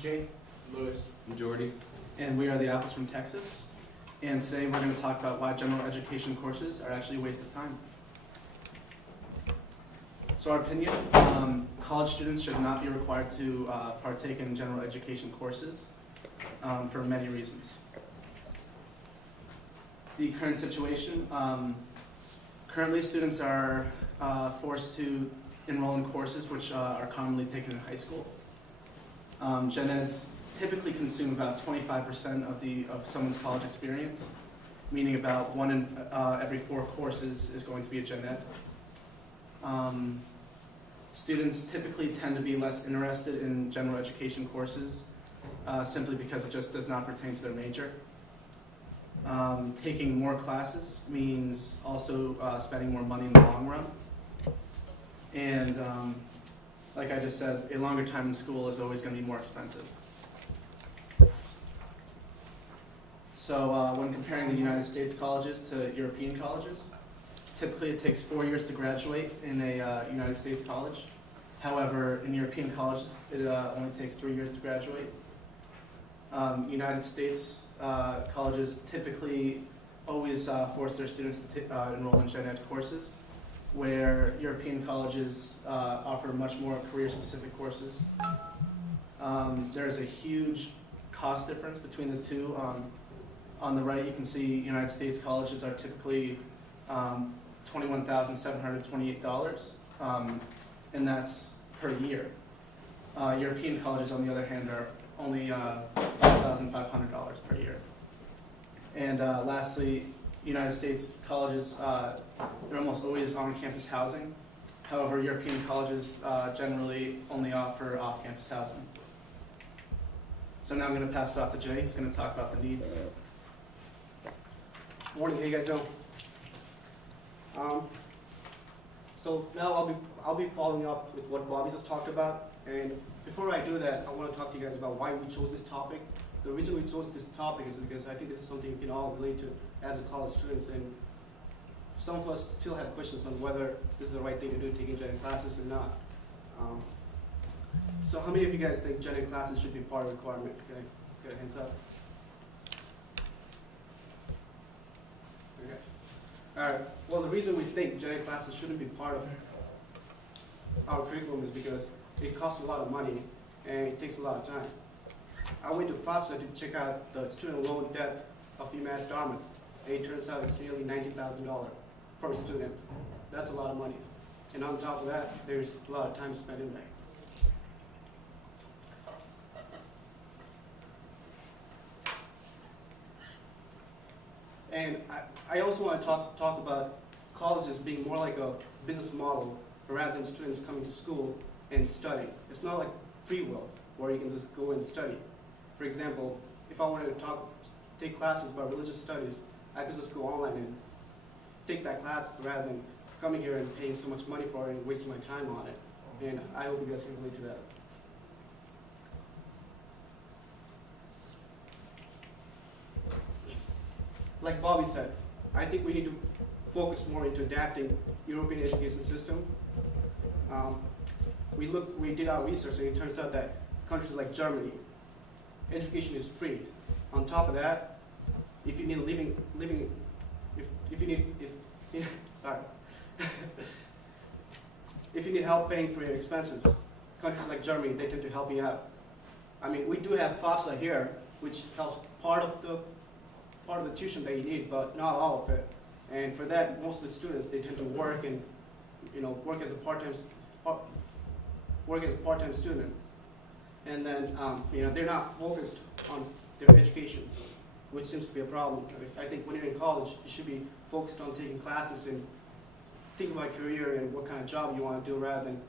Jay. Lewis. I'm Jordy. And we are the Apples from Texas. And today we're going to talk about why general education courses are actually a waste of time. So our opinion, college students should not be required to partake in general education courses for many reasons. The current situation, currently students are forced to enroll in courses which are commonly taken in high school. Gen eds typically consume about 25% of someone's college experience, meaning about 1 in every 4 courses is going to be a gen ed. Students typically tend to be less interested in general education courses simply because it just does not pertain to their major. Taking more classes means also spending more money in the long run. And like I just said, a longer time in school is always going to be more expensive. So when comparing the United States colleges to European colleges, typically it takes 4 years to graduate in a United States college. However, in European colleges, it only takes 3 years to graduate. United States colleges typically always force their students to enroll in gen ed courses, where European colleges offer much more career-specific courses. There's a huge cost difference between the two. On the right, you can see United States colleges are typically $21,728, and that's per year. European colleges, on the other hand, are only $5,500 per year. And lastly, United States colleges, they're almost always on-campus housing. However, European colleges generally only offer off-campus housing. So now I'm going to pass it off to Jay, who's going to talk about the needs. Morning, how you guys doing? So now I'll be following up with what Bobby just talked about. And before I do that, I want to talk to you guys about why we chose this topic. The reason we chose this topic is because I think this is something we can all relate to as a college students, and some of us still have questions on whether this is the right thing to do, taking gen ed classes or not. So how many of you guys think gen ed classes should be part of the requirement? Okay, get hands up. Okay. All right. Well, the reason we think gen ed classes shouldn't be part of our curriculum is because it costs a lot of money and it takes a lot of time. I went to FAFSA to check out the student loan debt of UMass Dartmouth, and it turns out it's nearly $90,000 per student. That's a lot of money. And on top of that, there's a lot of time spent in there. And I also want to talk about colleges being more like a business model rather than students coming to school and studying. It's not like free will, where you can just go and study. For example, if I wanted to take classes about religious studies, I could just go online and take that class rather than coming here and paying so much money for it and wasting my time on it. And I hope you guys can relate to that. Like Bobby said, I think we need to focus more into adapting European education system. We did our research, and it turns out that countries like Germany, education is free. On top of that, if you need if you need help paying for your expenses, countries like Germany, they tend to help you out. I mean, we do have FAFSA here, which helps part of the tuition that you need, but not all of it. And for that, most of the students, they tend to work and work as a part-time student. And then they're not focused on their education, which seems to be a problem. I think when you're in college, you should be focused on taking classes and thinking about career and what kind of job you want to do, rather than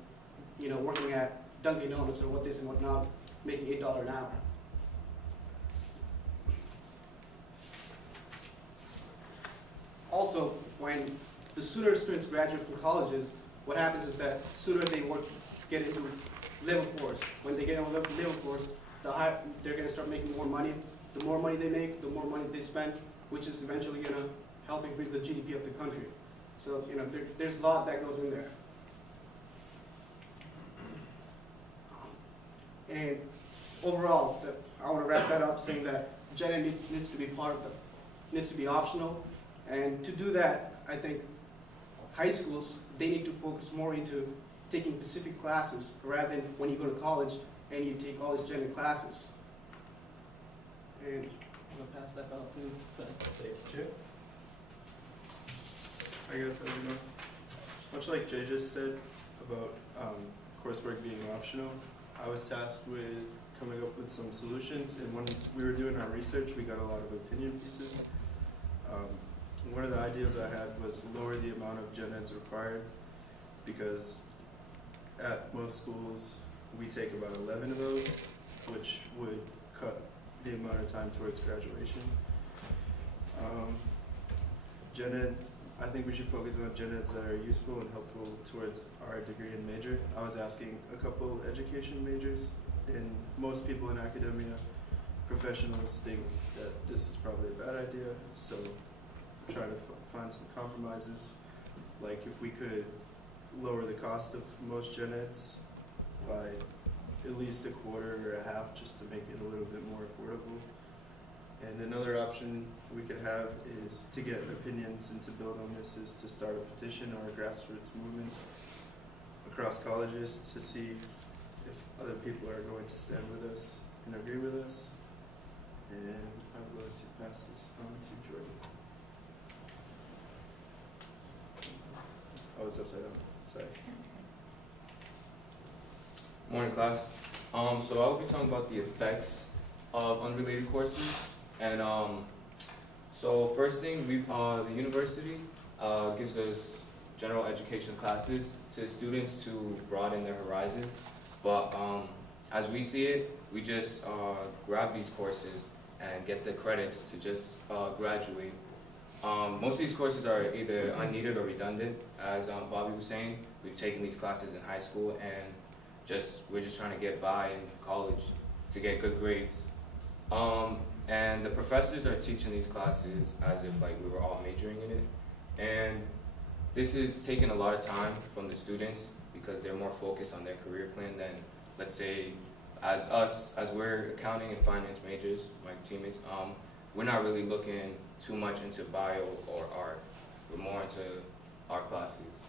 working at Dunkin' Donuts or what this and whatnot, making $8 an hour. Also, when the sooner students graduate from colleges, what happens is that sooner they get into labor force. When they get into labor force, they're going to start making more money. The more money they make, the more money they spend, which is eventually going to help increase the GDP of the country. So there's a lot that goes in there. And overall, I want to wrap that up saying that gen ed needs to be needs to be optional. And to do that, I think high schools, they need to focus more into taking specific classes rather than when you go to college and you take all these gen ed classes. And I'm going to pass that out to Jay? I guess as you know, much like Jay just said about coursework being optional, I was tasked with coming up with some solutions, and when we were doing our research, we got a lot of opinion pieces. One of the ideas I had was lower the amount of gen eds required, because at most schools we take about 11 of those, which would cut the amount of time towards graduation. Gen eds, I think we should focus on gen eds that are useful and helpful towards our degree and major. I was asking a couple education majors, and most people in academia, professionals, think that this is probably a bad idea, so I'm trying to find some compromises, like if we could lower the cost of most gen eds by at least a quarter or a half, just to make it a little bit more affordable. And another option we could have is to get opinions and to build on this is to start a petition or a grassroots movement across colleges to see if other people are going to stand with us and agree with us. And I'm going to pass this on to Jordan. Oh, it's upside down. Sorry. Morning, class. So I will be talking about the effects of unrelated courses. And so first thing, the university gives us general education classes to students to broaden their horizon. But as we see it, we just grab these courses and get the credits to just graduate. Most of these courses are either unneeded or redundant. As Bobby was saying, we've taken these classes in high school and we're just trying to get by in college to get good grades. And the professors are teaching these classes as if like we were all majoring in it. And this is taking a lot of time from the students because they're more focused on their career plan than, let's say, as we're accounting and finance majors, my teammates, we're not really looking too much into bio or art. We're more into art classes.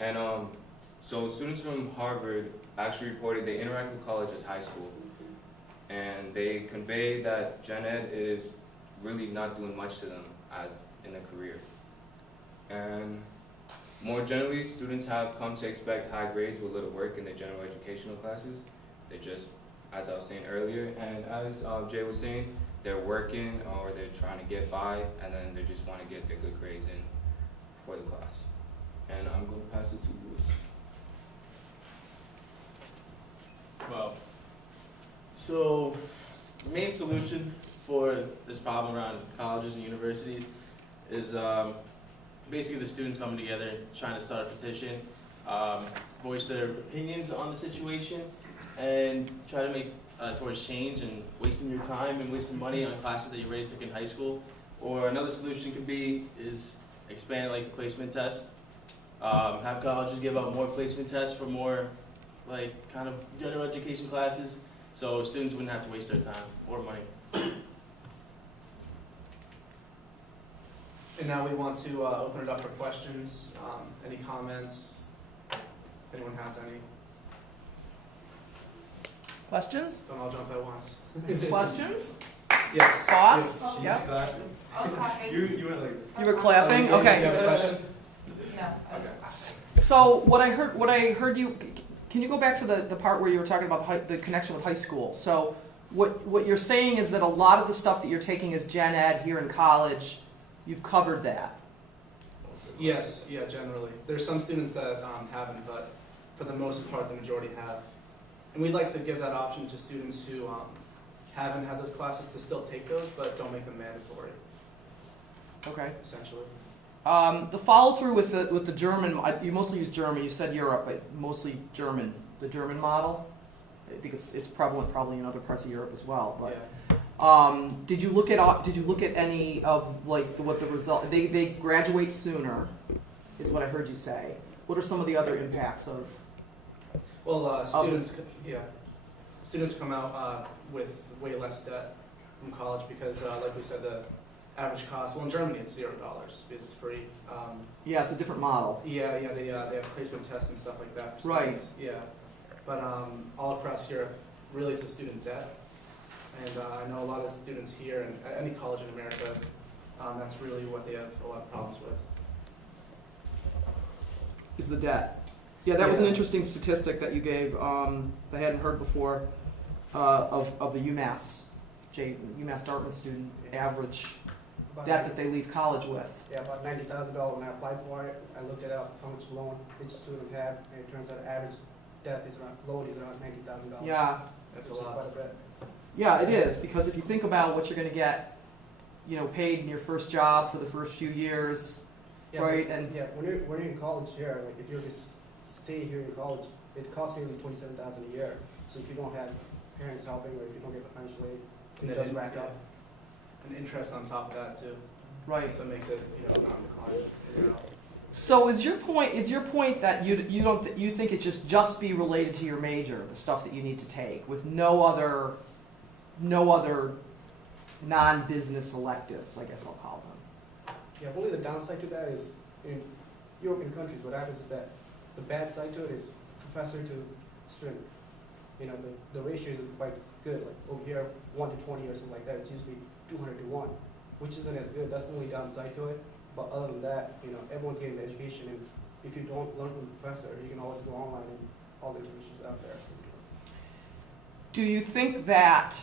And so students from Harvard actually reported they interact with college as high school. And they convey that gen ed is really not doing much to them as in a career. And more generally, students have come to expect high grades with little work in their general educational classes. They just, as I was saying earlier, and as Jay was saying, they're working or they're trying to get by, and then they just want to get their good grades in for the class. And I'm going to pass it to Louis. Well, so the main solution for this problem around colleges and universities is basically the students coming together, trying to start a petition, voice their opinions on the situation, and try to make towards change and wasting your time and wasting money on classes that you already took in high school. Or another solution could be is expand like the placement test. Have colleges give out more placement tests for more like kind of general education classes, so students wouldn't have to waste their time or money. And now we want to open it up for questions. Any comments? If anyone has any? Questions? Don't all jump at once. Questions? Yes. Thoughts? Yes. Yep. I was clapping. You went like this. You were clapping? You Okay. have a question? No, I was clapping. So what I heard you, can you go back to the part where you were talking about the connection with high school? So what you're saying is that a lot of the stuff that you're taking as gen ed here in college, you've covered that. Yes, yeah, generally. There's some students that haven't, but for the most part, the majority have. And we'd like to give that option to students who haven't had those classes to still take those, but don't make them mandatory, Okay. essentially. The follow through with the German, you mostly use German. You said Europe, but mostly German. The German model. I think it's prevalent probably in other parts of Europe as well. But Yeah. did you look at any of like what the result? They graduate sooner, is what I heard you say. What are some of the other impacts of? Well, students, students come out with way less debt from college because, like we said, the average cost. Well, in Germany it's $0 because it's free. Yeah, it's a different model. They have placement tests and stuff like that for Right. students. Yeah, but all across Europe, really it's a student debt, and I know a lot of students here and at any college in America, that's really what they have a lot of problems with. Is the debt. Yeah, that was an Yeah. interesting statistic that you gave. I hadn't heard before of the UMass Dartmouth student average debt that they leave college with. Yeah, about $90,000 when I applied for it. I looked it up, how much loan each student had, and it turns out average debt is around, loan is around $90,000. Yeah, That's a which is lot. quite a bit. yeah, it is, because if you think about what you're going to get, paid in your first job for the first few years, Yeah, right? And Yeah, when you're in college here, like if you're to stay here in college, it costs nearly $27,000 a year. So if you don't have parents helping, or if you don't get the financial aid, And it then does rack up. And interest on top of that too, right. so it makes it not decline. So is your point that you don't you think it just be related to your major, the stuff that you need to take, with no other non-business electives, I guess I'll call them. Yeah, only the downside to that is in European countries, what happens is that the bad side to it is professor to student. The ratio is quite good. Like over here, 1 to 20 or something like that. It's usually 200 to 1, which isn't as good. That's the only downside to it. But other than that, everyone's getting the education, and if you don't learn from the professor, you can always go online and all the information's out there. Do you think that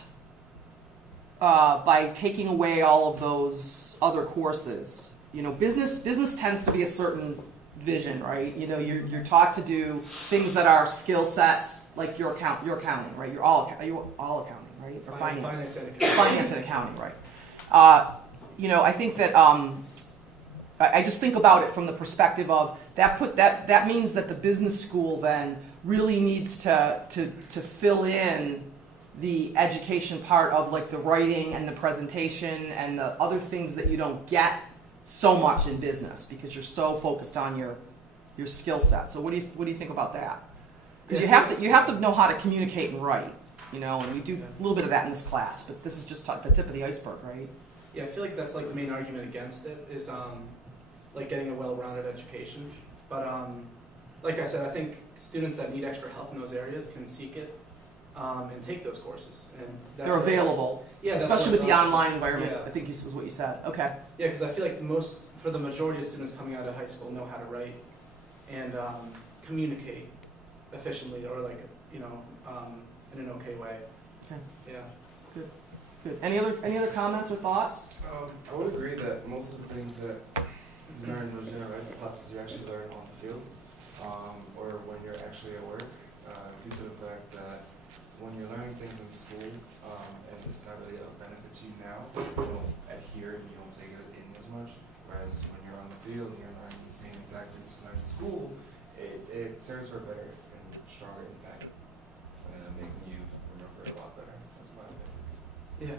by taking away all of those other courses, business tends to be a certain vision, right? You're taught to do things that are skill sets, like your accounting, right? You're all accounting, right? Or finance and accounting, right? I think that I just think about it from the perspective of that means that the business school then really needs to fill in the education part of like the writing and the presentation and the other things that you don't get so much in business because you're so focused on your skill set. So what do you think about that? Because you have to know how to communicate and write, and we do a little bit of that in this class, but this is just the tip of the iceberg, right? Yeah, I feel like that's like the main argument against it is like getting a well-rounded education. But like I said, I think students that need extra help in those areas can seek it and take those courses. And They're available, yeah, especially with the option. online environment. Yeah. I think this was what you said. Okay. Yeah, because I feel like for the majority of students coming out of high school know how to write and communicate efficiently or like, in an okay way. Okay. Yeah. Good. Any other comments or thoughts? I would agree that most of the things that you learn in those general ed classes you actually learn on the field, or when you're actually at work, due to the fact that when you're learning things in school, and it's not really of benefit to you now, you don't adhere and you don't take it in as much, whereas when you're on the field and you're learning the same exact things you learn in school, it serves for a better and stronger impact, making you remember it a lot better. That's my opinion. Yeah.